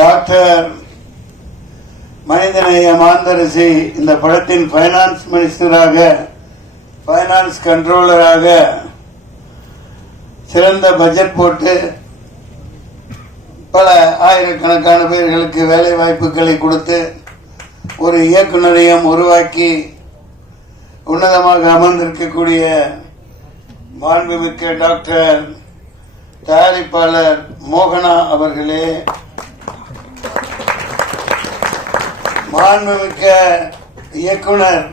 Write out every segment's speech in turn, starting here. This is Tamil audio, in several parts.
டாக்டர் மனிதநேய மாந்தரசி இந்த படத்தின் பைனான்ஸ் மினிஸ்டராக, பைனான்ஸ் கண்ட்ரோலராக சிறந்த பட்ஜெட் போட்டு பல ஆயிரக்கணக்கான பேர்களுக்கு வேலை வாய்ப்புகளை கொடுத்து ஒரு இயக்குநரையும் உருவாக்கி உன்னதமாக அமர்ந்திருக்கக்கூடிய மாண்புமிக்க டாக்டர் தயாரிப்பாளர் மோகனா அவர்களே, மாண்புமிக்க இயக்குனர்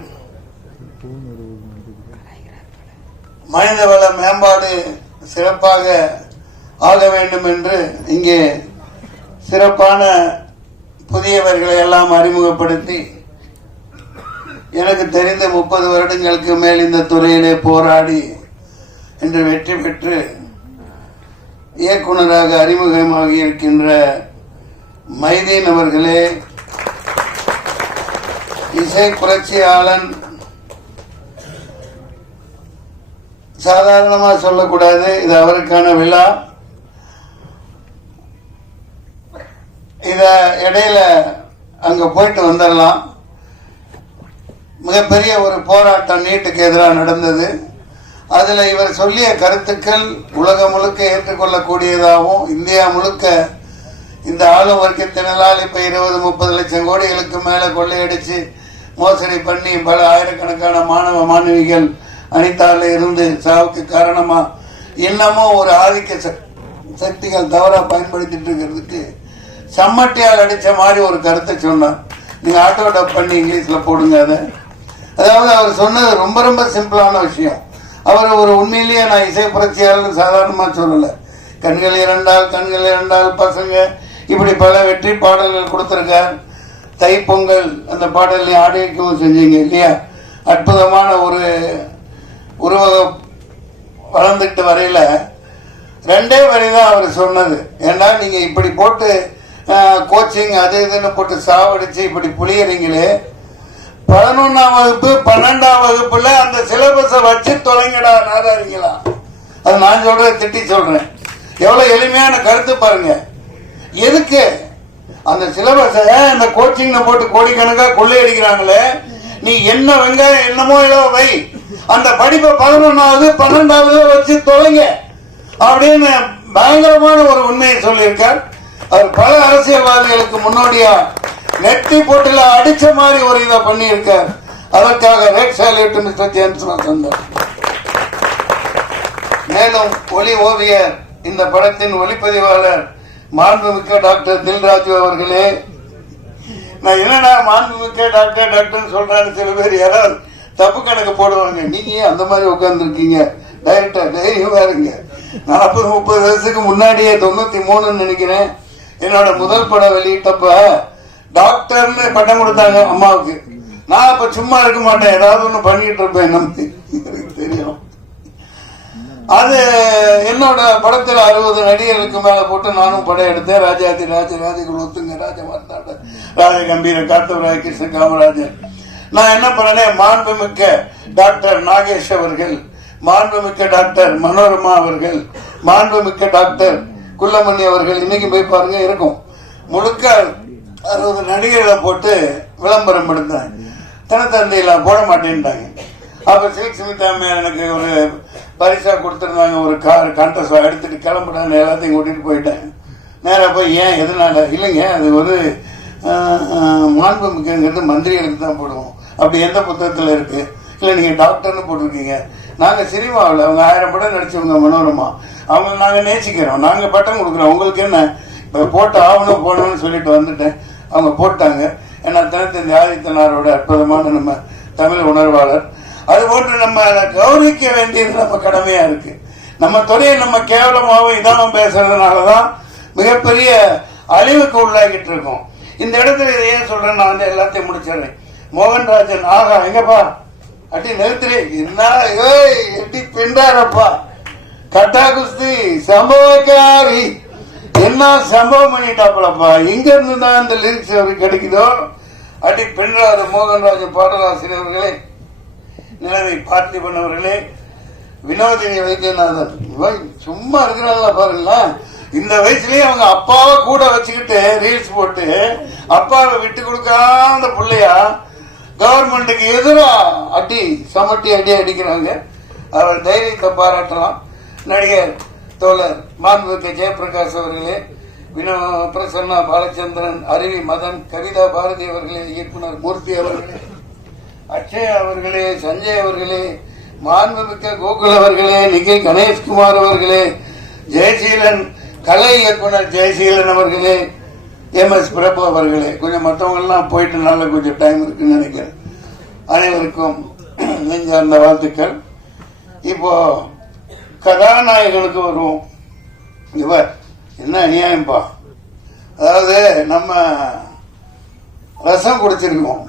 மனிதவள மேம்பாடு சிறப்பாக ஆக வேண்டும் என்று இங்கே சிறப்பான புதியவர்களை எல்லாம் அறிமுகப்படுத்தி எனக்கு தெரிந்த 30 வருடங்களுக்கு மேல் இந்த துறையிலே போராடி இன்று வெற்றி பெற்று இயக்குநராக அறிமுகமாகி இருக்கின்ற மைதீன் அவர்களே, இசை புரட்சியாளன் சாதாரணமா சொல்லக்கூடாது, இது அவருக்கான விழா. இத இடையில அங்க போயிட்டு வந்துடலாம். மிகப்பெரிய ஒரு போராட்டம் நீட்டுக்கு எதிராக நடந்தது. அதுல இவர் சொல்லிய கருத்துக்கள் உலகம் முழுக்க ஏற்றுக்கொள்ளக்கூடியதாகவும், இந்தியா முழுக்க இந்த ஆளும் வர்க்கத்தினரால் இப்ப 20-30 லட்சம் கோடிகளுக்கு மேல கொள்ளையடிச்சு மோசடி பண்ணி பல ஆயிரக்கணக்கான மாணவ மாணவிகள் அனிதால இருந்து சாவுக்கு காரணமா இன்னமும் ஒரு ஆதிக்க சக்திகள் தவறா பயன்படுத்திட்டு இருக்கிறதுக்கு சம்மட்டியால் அடிச்ச மாதிரி ஒரு கருத்தை சொன்னார். நீங்க ஆட்டோ டப் பண்ணி இங்கிலீஷ்ல போடுங்க. அதாவது அவர் சொன்னது ரொம்ப ரொம்ப சிம்பிளான விஷயம். அவர் ஒரு உண்மையிலேயே நான் இசை புரட்சியாளர் சாதாரணமா சொல்லல. கண்கள் இரண்டால் பசங்க இப்படி பல வெற்றி பாடல்கள் கொடுத்திருக்கார். தைப்பொங்கல் அந்த பாடலை ஆடியோக்கவும் செஞ்சீங்க இல்லையா? அற்புதமான ஒரு உருவகம் வளர்ந்துட்டு வரையில 2 வரிதான் அவர் சொன்னது. ஏன்னா நீங்க இப்படி போட்டு கோச்சிங் அது இதுன்னு போட்டு சாவடிச்சு இப்படி புளியறீங்களே, 11ஆம் வகுப்பு 12ஆம் வகுப்புல அந்த சிலபஸை வச்சு தொலைங்கடா நாடாறீங்களா? அது நான் சொல்றேன், திட்டி சொல்றேன். எவ்வளவு எளிமையான கருத்து பாருங்க. எதுக்கு அந்த சிலபஸ அந்த கோச்சிங் போட்டு கோடிக்கணக்கா கொள்ளையடிக்கிறாங்களே, நீ என்ன வெங்காயம் என்னமோ ஏதோ வை, அந்த படிப்பை 11ஆவது 12ஆவது வச்சு தொலைங்க அப்படின்னு பயங்கரமான ஒரு உண்மையை சொல்லியிருக்கார். அவர் பல அரசியல்வாதிகளுக்கு முன்னோடியா நெட்டி போட்டுல அடிச்ச மாதிரி ஒரு இதை பண்ணி இருக்கார். அதற்காக ரெட் சால்யூட் மிஸ்டர் ஜேம்ஸ் வசந்தர். மேலும் ஒளி ஓவியர் இந்த படத்தின் ஒளிப்பதிவாளர் மாண்புமிக்க டாக்டர் தில்ராஜு அவர்களே. நான் என்னடா மாண்புமிக்க டாக்டர் டாக்டர் சொல்றான்னு சில பேர் யாராவது தப்பு கணக்கு போடுவாங்க. நீங்க அந்த மாதிரி உட்கார்ந்து இருக்கீங்க, டைரக்டர் தைரியமா இருங்க. 40-30 வருஷத்துக்கு முன்னாடியே 93 நினைக்கிறேன் என்னோட முதல் படம் வெளியிட்டப்ப டாக்டர்னு பட்டம் கொடுத்தாங்க அம்மாவுக்கு. நான் அப்ப சும்மா இருக்க மாட்டேன், ஏதாவது ஒண்ணு பண்ணிட்டு இருப்பேன். எனக்கு தெரியும். அது என்னோட படத்துல 60 நடிகர்களுக்கு மேல போட்டு நானும் படம் எடுத்தேன். ராஜாதி ராஜகுல ஒத்துங்க, ராஜ மார்த்தாண்ட, ராஜ கம்பீர, காத்தவராய, கிருஷ்ண காமராஜர். நான் என்ன பண்ணேன், மாண்புமிக்க டாக்டர் நாகேஷ் அவர்கள், மாண்புமிக்க டாக்டர் மனோரமா அவர்கள், மாண்புமிக்க டாக்டர் குள்ளமணி அவர்கள், இன்னைக்கு போய் பாருங்க இருக்கும், முழுக்க 60 நடிகர்களை போட்டு விளம்பரம் எடுத்தாங்க. தினத்தந்தையில போட மாட்டேன்ட்டாங்க. அப்ப சில்க் சுமிதா மேல் எனக்கு ஒரு பரிசா கொடுத்திருந்தாங்க. ஒரு கார் கான்ட்ரஸ்ட் எடுத்துட்டு கிளம்புடான்னு எல்லாத்தையும் கூட்டிட்டு போயிட்டேன். நேராக போய் ஏன் எதனால இல்லைங்க, அது ஒரு மாண்புமிக்கங்கிறது மந்திரிகளுக்கு தான் போடுவோம். அப்படி எந்த புத்தகத்துல இருக்கு? இல்ல நீங்க டாக்டர்னு போட்டிருக்கீங்க. நாங்க சினிமாவில் அவங்க 1000 படம் நடிச்சவங்க மனோரமா, அவங்க நாங்க நேசிக்கிறோம், நாங்க பட்டம் கொடுக்குறோம். உங்களுக்கு என்ன போட்டு ஆகணும் போடணும்னு சொல்லிட்டு வந்துட்டேன். அவங்க போட்டாங்க. ஏன்னா தினத்தந்தி ஆதித்தனாரோட அற்புதமான நம்ம தமிழ் உணர்வாளர். அது போன்று நம்ம கௌரவிக்க வேண்டியது நம்ம கடமையா இருக்கு. நம்ம துறையை நம்ம கேவலமாகவும் இதாம பேசுறதுனாலதான் மிகப்பெரிய அழிவுக்கு உள்ளாகிட்டு இருக்கோம். இந்த இடத்துல இதை ஏன் சொல்றேன், நான் வந்து எல்லாத்தையும் முடிச்சிடுறேன். மோகன்ராஜன் ஆகா எங்கப்பா அட்டி நிறுத்திலே என்ன எட்டி பின்றாரப்பா, கட்டா குஸ்தி சம்பவக்காரி என்ன சம்பவம் பண்ணிட்டாப்பலப்பா. இங்க இருந்து தான் இந்த லிரிக்ஸ் அவருக்கு கிடைக்குதோ அடி பின்றாரு. மோகன்ராஜன் பாடலாசிரியர்களே, நிலவை பார்த்திபன் அவர்களே, வினோதினி வைத்தியநாதன் சும்மா இருக்கிறாங்களா பாருங்களா. இந்த வயசுலயே அவங்க அப்பாவை கூட வச்சுக்கிட்டு ரீல்ஸ் போட்டு அப்பாவை விட்டு கொடுக்காத பிள்ளையா கவர்மெண்ட்டுக்கு எதிரா அடி சமட்டி அடி அடிக்கிறாங்க. அவர் தைரியத்தை பாராட்டலாம். நடிகர் தோழர் மாண்புமிகு ஜெயபிரகாஷ் அவர்களே, பிரசன்னா பாலச்சந்திரன், அருவி மதன், கவிதா பாரதி அவர்களே, இயக்குனர் மூர்த்தி அவர்களே, அக்ஷய் அவர்களே, சஞ்சய் அவர்களே, மாண்புமிக்க கோகுல் அவர்களே, நிகில் கணேஷ்குமார் அவர்களே, ஜெயசீலன் கலை இயக்குனர் ஜெயசீலன் அவர்களே, MS பிரபு அவர்களே, கொஞ்சம் மற்றவங்க எல்லாம் போயிட்டனால கொஞ்சம் டைம் இருக்குன்னு நினைக்கிறேன். அனைவருக்கும் நெஞ்சார்ந்த வாழ்த்துக்கள். இப்போ கதாநாயகனுக்கு வருவோம். இவர் என்ன அநியாயம்பா, அதாவது நம்ம ரசம் குடிச்சிருக்கோம்.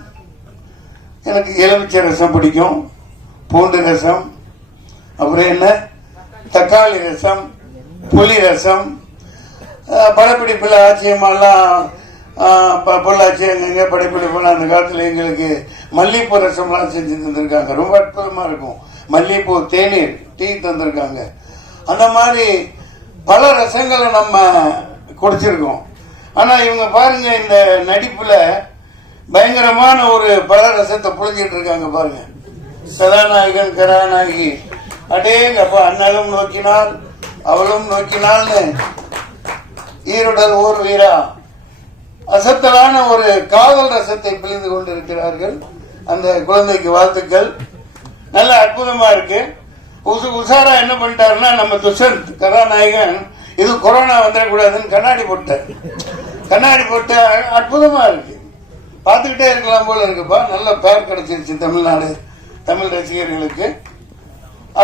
எனக்கு எலுமிச்சை ரசம் பிடிக்கும், பூண்டு ரசம், அப்புறம் என்ன தக்காளி ரசம், புளி ரசம், படப்பிடிப்பில் ஆச்சரியமாலாம் பொள்ளாச்சி எங்க படப்பிடிப்புலாம் அந்த காலத்தில் எங்களுக்கு மல்லிகைப்பூ ரசம்லாம் செஞ்சு தந்திருக்காங்க. ரொம்ப அற்புதமாக இருக்கும். மல்லிகைப்பூ தேநீர் டீ தந்திருக்காங்க. அந்த மாதிரி பல ரசங்களை நம்ம குடிச்சிருக்கோம். ஆனால் இவங்க பாருங்க, இந்த நடிப்புல பயங்கரமான ஒரு பல ரசத்தை புழிஞ்சிட்டு இருக்காங்க பாருங்க. கதாநாயகன் கதாநாயகி அடேங்கப்பா, அண்ணலும் நோக்கினாள் அவளும் நோக்கினாள்னு ஈருடல் ஓர் வீரா அசத்தலான ஒரு காதல் ரசத்தை பிழிந்து கொண்டிருக்கிறார்கள். அந்த குழந்தைக்கு வாழ்த்துக்கள். நல்ல அற்புதமா இருக்கு. உஷாரா என்ன பண்ணிட்டாருன்னா, நம்ம துஷந்த் கதாநாயகன் இது கொரோனா வந்துடக்கூடாதுன்னு கண்ணாடி போட்டு அற்புதமா இருக்கு. பார்த்துக்கிட்டே இருக்கலாம் போல இருக்குப்பா. நல்ல பேர் கிடைச்சிருச்சு தமிழ்நாடு தமிழ் ரசிகர்களுக்கு.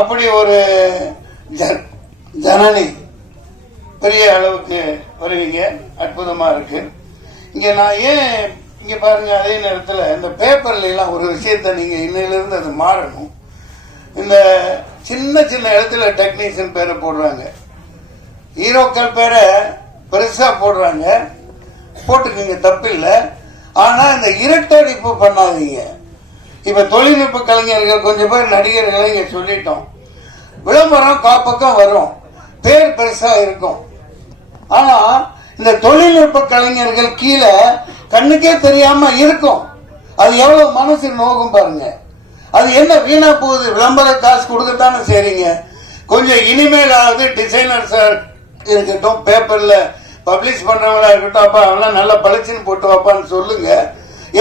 அப்படி ஒரு ஜனனி பெரிய அளவுக்கு வருவீங்க, அற்புதமா இருக்கு. இங்க நான் ஏன் இங்க பாருங்க, அதே நேரத்தில் இந்த பேப்பர்ல எல்லாம் ஒரு விஷயத்த நீங்க இன்னையிலிருந்து அது மாறணும். இந்த சின்ன சின்ன இடத்துல டெக்னீஷியன் பேரை போடுறாங்க, ஹீரோக்கள் பேரை பெருசா போடுறாங்க. போட்டுக்கீங்க, தப்பில்லை. ஆனா இந்த இரட்டடிப்பு பண்ணாதீங்க. இப்ப தொழில்நுட்ப கலைஞர்கள் கொஞ்சம் பேர் நடிகர்களை இங்க சொல்லிட்டோம். விளம்பரம் காப்பக்கம் வரும், பேர் பெருசா இருக்கும். ஆனா இந்த தொழில்நுட்ப கலைஞர்கள் கீழே கண்ணுக்கே தெரியாம இருக்கும். அது எவ்வளவு மனசு நோகும் பாருங்க. அது என்ன வீணா போகுது? விளம்பர காசு கொடுக்கத்தானே செய்றீங்க. கொஞ்சம் இனிமேலாவது டிசைனர் சார் இருக்கட்டும், பேப்பர்ல பப்ளிஷ் பண்றவங்களா இருக்கட்டும், அப்பா அவெல்லாம் நல்லா பளிச்சுன்னு போட்டு வைப்பான்னு சொல்லுங்க.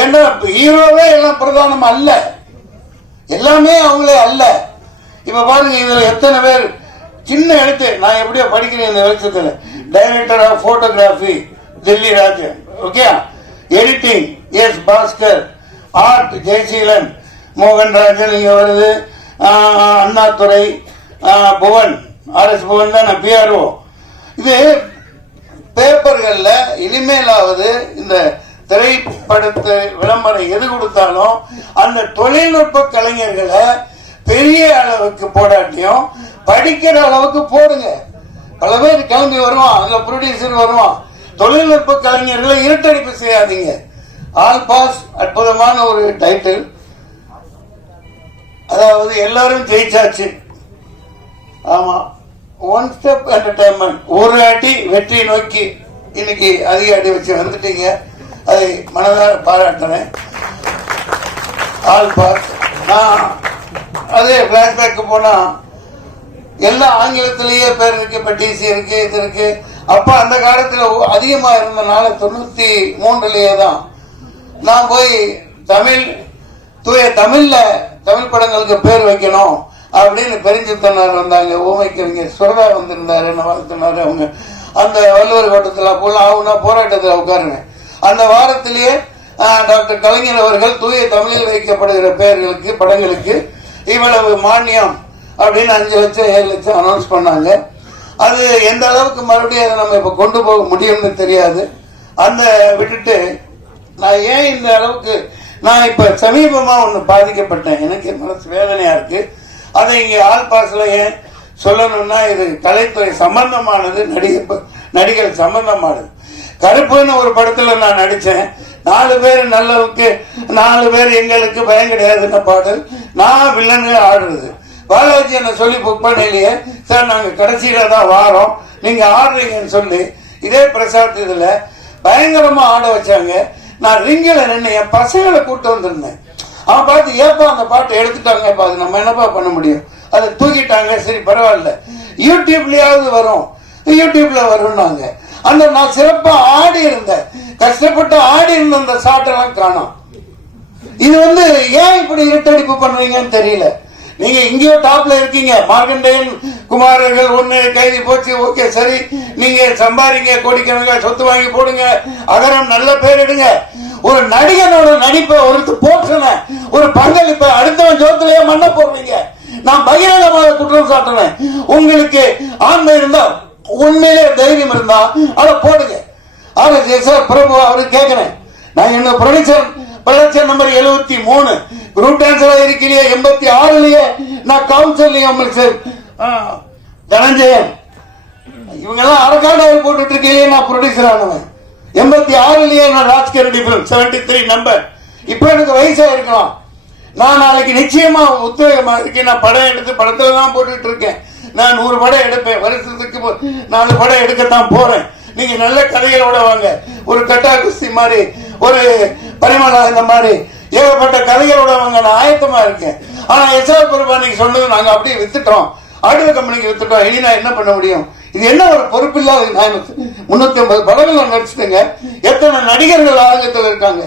ஏன்னா ஹீரோவே எல்லாம் பிரதானம் அல்ல, எல்லாமே அவங்களே அல்ல. இப்ப பாருங்க, இதுல எத்தனை பேர் சின்ன எழுத்து, நான் எப்படியோ படிக்கிறேன் இந்த வெளிச்சத்துல. Director of photography Thilli Rajan, okay. Editing S Bhaskar, art Jayaseelan, Mohanrajan இங்க வருது, அண்ணாதுரை, புவன், RS புவன் தான் PRO. இது பேப்பர்கள்ல இனிமேலாவது இந்த திரைப்படத்தை விளம்பரம் எது கொடுத்தாலும் அந்த தொழில்நுட்ப கலைஞர்களை பெரிய அளவுக்கு போடாட்டியும் படிக்கிற அளவுக்கு போடுங்க. பல பேர் கிளம்பி வருவான், அதுல ப்ரொடியூசர் வருவான். தொழில்நுட்ப கலைஞர்களை இருட்டடிப்பு செய்யாதீங்க. ஆல் பாஸ் அற்புதமான ஒரு டைட்டில். அதாவது எல்லாரும் ஜெயிச்சாச்சு. ஆமா, ஒன் ஸ்டெப் என்டர்டைன்மெண்ட், ஒரு அடி வெற்றி நோக்கி இன்னைக்கு அதிக அடி வச்சு வந்துட்டீங்க. அதை மனதார பாராட்டுறேன். All pass. நான் அதே பிளாஷ்பேக் போனா எல்லாம் ஆங்கிலத்திலேயே பேர் இருக்கு. இப்ப TC இருக்கு, இது இருக்கு. அப்ப அந்த காலத்துல அதிகமா இருந்தனால 93லயே தான் நான் போய் தூய தமிழ்ல தமிழ் படங்களுக்கு பேர் வைக்கணும் அப்படின்னு பெருஞ்சித்தனார் வந்தாங்க. ஊமை கவிஞர் சுரதா வந்திருந்தாரு, என்ன வாழ்த்தினாரு. அவங்க அந்த வள்ளுவர் கோட்டத்தில் அப்போல்லாம் ஆகுனா போராட்டத்தில் உட்காருங்க. அந்த வாரத்திலேயே டாக்டர் கலைஞர் அவர்கள் தூய தமிழில் வைக்கப்படுகிற பெயர்களுக்கு படங்களுக்கு இவ்வளவு மானியம் அப்படின்னு 5 லட்சம் 7 லட்சம் அனௌன்ஸ் பண்ணாங்க. அது எந்த அளவுக்கு மறுபடியும் அதை நம்ம இப்ப கொண்டு போக முடியும்னு தெரியாது. அந்த விட்டுட்டு நான் ஏன் இந்த அளவுக்கு நான் இப்ப சமீபமா ஒண்ணு பாதிக்கப்பட்டேன். எனக்கு மனசு வேதனையா இருக்கு. அதை இங்க ஆல் பாஸ்ல ஏன் சொல்லணும்னா, இது கலைத்துறை சம்பந்தமானது, நடிகர் சம்பந்தமானது. கருப்புன்னு ஒரு படத்துல நான் நடிச்சேன். 4 பேர் நல்லவுக்கு 4 பேர் எங்களுக்கு பயம் கிடையாதுன்னு பாடல். நான் வில்லனு ஆடுறது. பாலாஜி என்ன சொல்லி புக் பண்ணலையே சார், நாங்க கடைசியில தான் வாரோம், நீங்க ஆடுறீங்கன்னு சொல்லி இதே பிரசாத் இதுல பயங்கரமா ஆட வச்சாங்க. நான் ரிங்கில நின்று என் பசங்களை கூட்டு வந்திருந்தேன். அவன் பார்த்து ஏப்பா அந்த பாட்டை எடுத்துட்டாங்க, அது நம்ம என்னப்பா பண்ண முடியும், அதை தூக்கிட்டாங்க, சரி பரவாயில்ல யூடியூப்லயாவது வரும், யூடியூப்ல வரும்னாங்க. அந்த நான் சிறப்பா ஆடி இருந்தேன், கஷ்டப்பட்டு ஆடி இருந்த அந்த சாட்டெல்லாம் காணும். இது ஏன் இப்படி இருட்டடிப்பு பண்றீங்கன்னு தெரியல. நீங்க இங்கேயோ டாப்ல இருக்கீங்க, மார்க்கண்டேயன் குமாரர்கள் ஒண்ணு கைதி போச்சு, ஓகே சரி, நீங்க சம்பாதிங்க, கோடிக்கணக்கா சொத்து வாங்கி போடுங்க, அகரம் நல்ல பேர் எடுங்க. ஒரு நடிகனோட நடிப்பை ஒரு போர்ஷனை ஒரு பங்களிப்பை அடுத்தவன் ஜோத்திலேயே மண்ண போடுவீங்க. நான் பகிரங்கமாக குற்றம் சாட்டுறேன். உங்களுக்கு ஆண்மை இருந்தா, உண்மையிலே தைரியம் இருந்தா அதை போடுங்க. சார் பிரபு அவரு கேட்கிறேன், நான் என்ன ப்ரொடியூசர் ப்ரொடக்ஷன் நம்பர் 73 குரூப் டான்ஸரா இருக்கலையே, 86லயே நான் கவுன்சிலையும் தனஞ்சயன் இவங்க எல்லாம் அரக்காடாவை போட்டுட்டு இருக்கலையே நான் ப்ரொடியூசர் ஆனவன். 86லயே நான் ராஜ்கரடி பிலிம் 73 நம்பர். இப்ப எனக்கு வயசா இருக்கலாம், நான் நாளைக்கு நிச்சயமா உத்வேகமா இருக்கேன். நான் படம் எடுத்து படத்துல தான் போட்டுட்டு இருக்கேன். நான் 100 படம் எடுப்பேன், வருஷத்துக்கு 4 படம் எடுக்கத்தான் போறேன். நீங்க நல்ல கதைகளோட வாங்க, ஒரு கட்டா குஸ்தி மாதிரி, ஒரு பரிமளா இந்த மாதிரி ஏகப்பட்ட கதைகளோட வாங்க, நான் ஆயத்தமா இருக்கேன். ஆனா எஸ்ஆர் குருபானிக்கு சொன்னது நாங்க அப்படியே வித்துட்டோம், ஆடியோ கம்பெனிக்கு வித்துட்டோம். இனி நான் என்ன பண்ண முடியும்? இது என்ன ஒரு பொறுப்பு இல்லாத. 350 படங்கள் நடிச்சுட்டுங்க, எத்தனை நடிகர்கள் ஆரம்பத்தில் இருக்காங்க.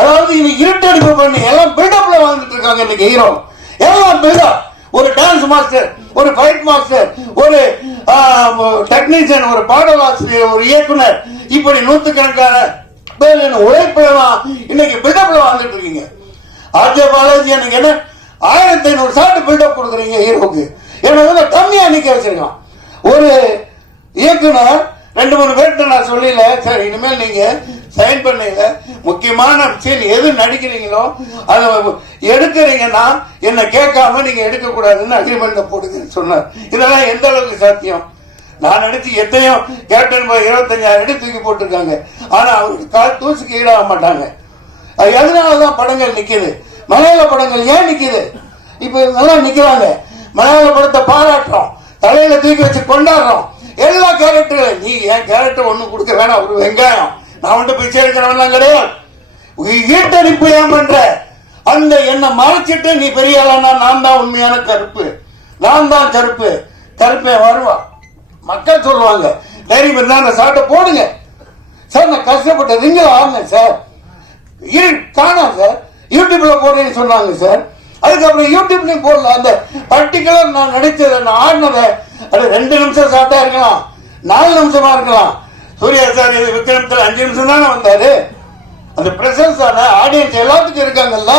அதாவது இவங்க இருட்டடிப்பு பண்ணி எல்லாம் பில்டப்ல வாழ்ந்துட்டு இருக்காங்க. இன்னைக்கு ஹீரோ எல்லாம் பில்டப், ஒரு டான்ஸ் மாஸ்டர், ஒரு ஃபைட் மாஸ்டர், ஒரு டெக்னீஷியன், ஒரு பாடலாசிரியர், ஒரு இயக்குனர், இப்படி நூத்துக்கணக்கான உழைப்பெல்லாம் இன்னைக்கு பில்டப்ல வாழ்ந்துட்டு இருக்கீங்க. ஆர்ஜே பாலாஜி எனக்கு என்ன 1500 ஷாட் பில்டப் கொடுக்குறீங்க ஹீரோக்கு, என்ன கம்மியா நிக்க வச்சிருக்கான். ஒரு இயக்குனர் 2-3 பேர்கிட்ட நான் சொல்லல, சார் இனிமேல் நீங்க சைன் பண்ணீங்க, முக்கியமான சீன் எது நடிக்கிறீங்களோ அதை எடுக்கிறீங்கன்னா என்ன கேட்காம நீங்க எடுக்க கூடாதுன்னு அக்ரிமெண்ட் போடுங்கன்னு சொன்னார். இதெல்லாம் எந்த அளவுக்கு சாத்தியம்? நான் நடிச்சு எத்தனையோ கேப்டன் 25,000 அடி தூக்கி போட்டிருக்காங்க, ஆனா அவருக்கு கால் தூசுக்கு ஈடாக மாட்டாங்க. அதனாலதான் படங்கள் நிக்குது. மலையாள படங்கள் ஏன் நிக்குது? இப்ப நல்லா நிக்கிறாங்க. மலையாள படத்தை பாராட்டுறோம், தலையில தூக்கி வச்சு கொண்டாடுறோம். எல்லா கேரக்டரும் நீ என் கேரக்டர் ஒண்ணு கொடுக்க வேணாம், ஒரு வெங்காயம், நான் வந்து பிச்சை எடுக்கிறவன் கிடையாது. ஈட்டடிப்பு ஏன் பண்ற? அந்த என்ன மறைச்சிட்டு நீ பெரிய ஆளானா நான் தான் உண்மையான கருப்பு, நான் தான் கருப்பு, கருப்பே வருவா. மக்கள் சொல்லுவாங்க, தைரியம் இருந்தா அந்த சாட்டை போடுங்க சார். நான் கஷ்டப்பட்ட ரிங்க ஆகுங்க சார், காணாம் சார், யூடியூப்ல போடுறேன்னு சொன்னாங்க சார். அதுக்கப்புறம் யூடியூப்லயும் போடல. அந்த பர்டிகுலர் நான் நடிச்சதை, நான் ஆடினதை, அது 2 நிமிஷம் சாட்டா இருக்கலாம், 4 நிமிஷமா இருக்கலாம். சூர்யா சார் இது விக்ரமத்தில் 5 நிமிஷம் தானே வந்தாரு. அந்த பிரசன்ஸ் ஆன ஆடியன்ஸ் எல்லாத்துக்கும் இருக்காங்கல்ல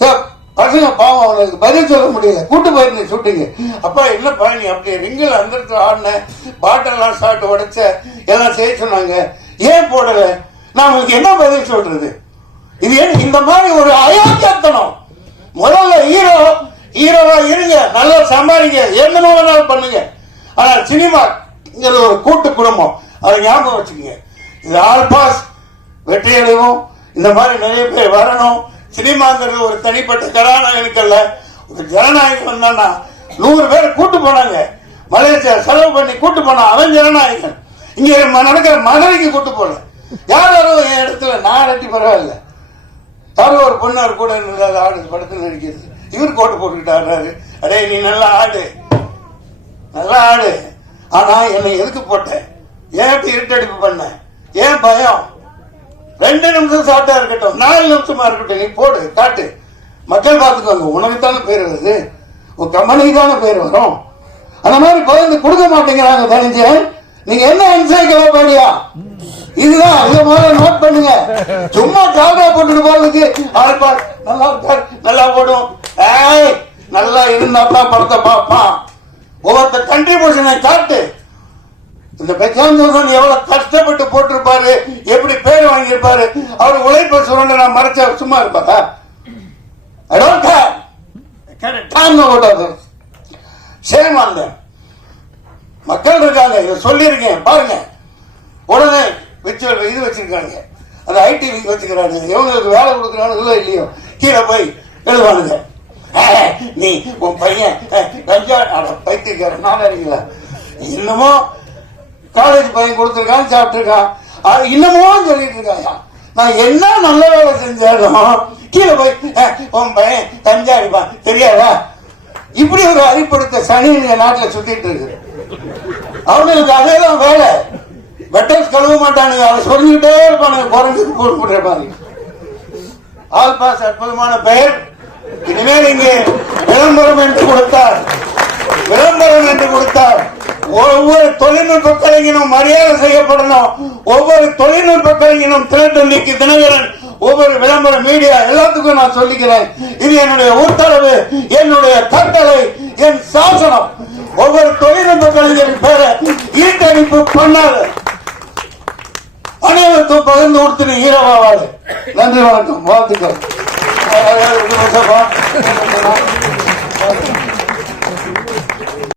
சார். பசங்க பாவம், அவங்களுக்கு பதில் சொல்ல முடியல, கூட்டு போயிருந்தேன் ஷூட்டிங். அப்பா என்ன பயணி அப்படி ரிங்கில் அந்த இடத்துல ஆடின, பாட்டெல்லாம் ஷாட் உடைச்ச, எல்லாம் செய்ய சொன்னாங்க, ஏன் போடல? நான் உங்களுக்கு என்ன பதில் சொல்றது? இது ஏன் இந்த மாதிரி ஒரு அயோக்கியத்தனம்? முதல்ல ஹீரோவா இருங்க, நல்லா சம்பாதிங்க, என்ன வேணாலும் பண்ணுங்க. ஆனா சினிமா ஒரு கூட்டு குடும்பம், அதை ஞாபகம் வச்சுக்கோங்க. இது ஆல் பாஸ் வெற்றி அடைவோம். இந்த மாதிரி நிறைய பேர் வரணும். சினிமாங்கிறது ஒரு தனிப்பட்ட கதாநாயகனுக்கு அல்ல, ஒரு ஜனநாயகம் வந்தானா 100 பேர் கூட்டு போனாங்க, மலேசியா செலவு பண்ணி கூட்டு போனா அவன் ஜனநாயகன். இங்க நடக்கிற மதுரைக்கு கூட்டு போல, யாரும் என் இடத்துல நான் நட்டி பரவாயில்ல. யாரோ ஒரு பொண்ணு கூட ஆடு படத்தில் நடிக்கிறது, இவர் கோட்டு போட்டுக்கிட்டு ஆடுறாரு. அடே நீ நல்லா ஆடு, நல்லா ஆடு, ஆனா என்னை எதுக்கு போட்ட? ஏன் இப்படி இருட்டடிப்பு பண்ண? ஏன் பயம்? 2 நிமிஷம் சாட்டா இருக்கட்டும், 4 நிமிஷமா இருக்கட்டும், நீ போடு, காட்டு, மக்கள் பார்த்துக்கோங்க. உனக்கு தானே பேர் வருது, உன் கம்பெனிக்கு தானே பேர் வரும். அந்த மாதிரி பகிர்ந்து கொடுக்க மாட்டேங்கிறாங்க. தெரிஞ்ச நீங்க என்ன என்சைக்ளோபீடியா? இதுதான் இத மாதிரி நோட் பண்ணுங்க. சும்மா கால்டா போட்டுட்டு போறதுக்கு நல்லா இருக்காரு, நல்லா ஓடும், நல்லா இருந்தா படத்தை பார்ப்பான். ஒவ்வொருத்த கண்ட்ரிபியூஷனை காட்டு. இந்த பெச்சாந்தோசன் எவ்வளவு கஷ்டப்பட்டு போட்டிருப்பாரு, எப்படி பேர் வாங்கியிருப்பாரு. அவர் உழைப்ப சுரண்ட நான் மறைச்சா சும்மா இருப்பாரா? சேம் அந்த மக்கள் இருக்காங்க, இதை சொல்லியிருக்கேன் பாருங்க. உடனே இது வச்சிருக்காங்க, அந்த ஐடி வச்சுக்கிறாங்க. எவங்களுக்கு வேலை கொடுக்குறானு இல்லையோ கீழே போய் எழுதுவானுங்க. நீ உன் பையன் பைத்தியக்கார நாளா இன்னமும் காலேஜ் பையன் கொடுத்துருக்கான் சாப்பிட்டுருக்கான் இன்னமும் சொல்லிட்டு இருக்காயா நான் என்ன நல்ல வேலை செஞ்சாலும் கீழே போய் உன் பையன் கஞ்சா அடிப்பான் தெரியாதா இப்படி ஒரு அறிப்படுத்த சனி நாட்டில் சுத்திட்டு இருக்கு அவனுக்கு அதேதான் வேலை பெட்டர்ஸ் கழுவ மாட்டானுங்க அதை சொல்லிக்கிட்டே இருப்பானுங்க குறைஞ்சுக்கு போடுற மாதிரி ஆல் பாஸ் அற்புதமான பெயர் இனிமேல் இங்கே விளம்பரம் என்று கொடுத்தார் ஒவ்வொரு தொழில்நுட்ப கலைஞனும் மரியாதை செய்யப்படணும் ஒவ்வொரு தொழில்நுட்ப கலைஞனும் திரட்டு தினகரன் ஒவ்வொரு விளம்பர மீடியா எல்லாத்துக்கும் நான் சொல்லிக்கிறேன் இது என்னுடைய உத்தரவு என்னுடைய கட்டளை என் சாசனம் ஒவ்வொரு தொழில்நுட்ப கலைஞரின் பேரை ஈட்டடிப்பு பண்ணாது அனைவருக்கும் பகிர்ந்து கொடுத்து ஈரவாவாடு நன்றி வணக்கம் வாழ்த்துக்கள்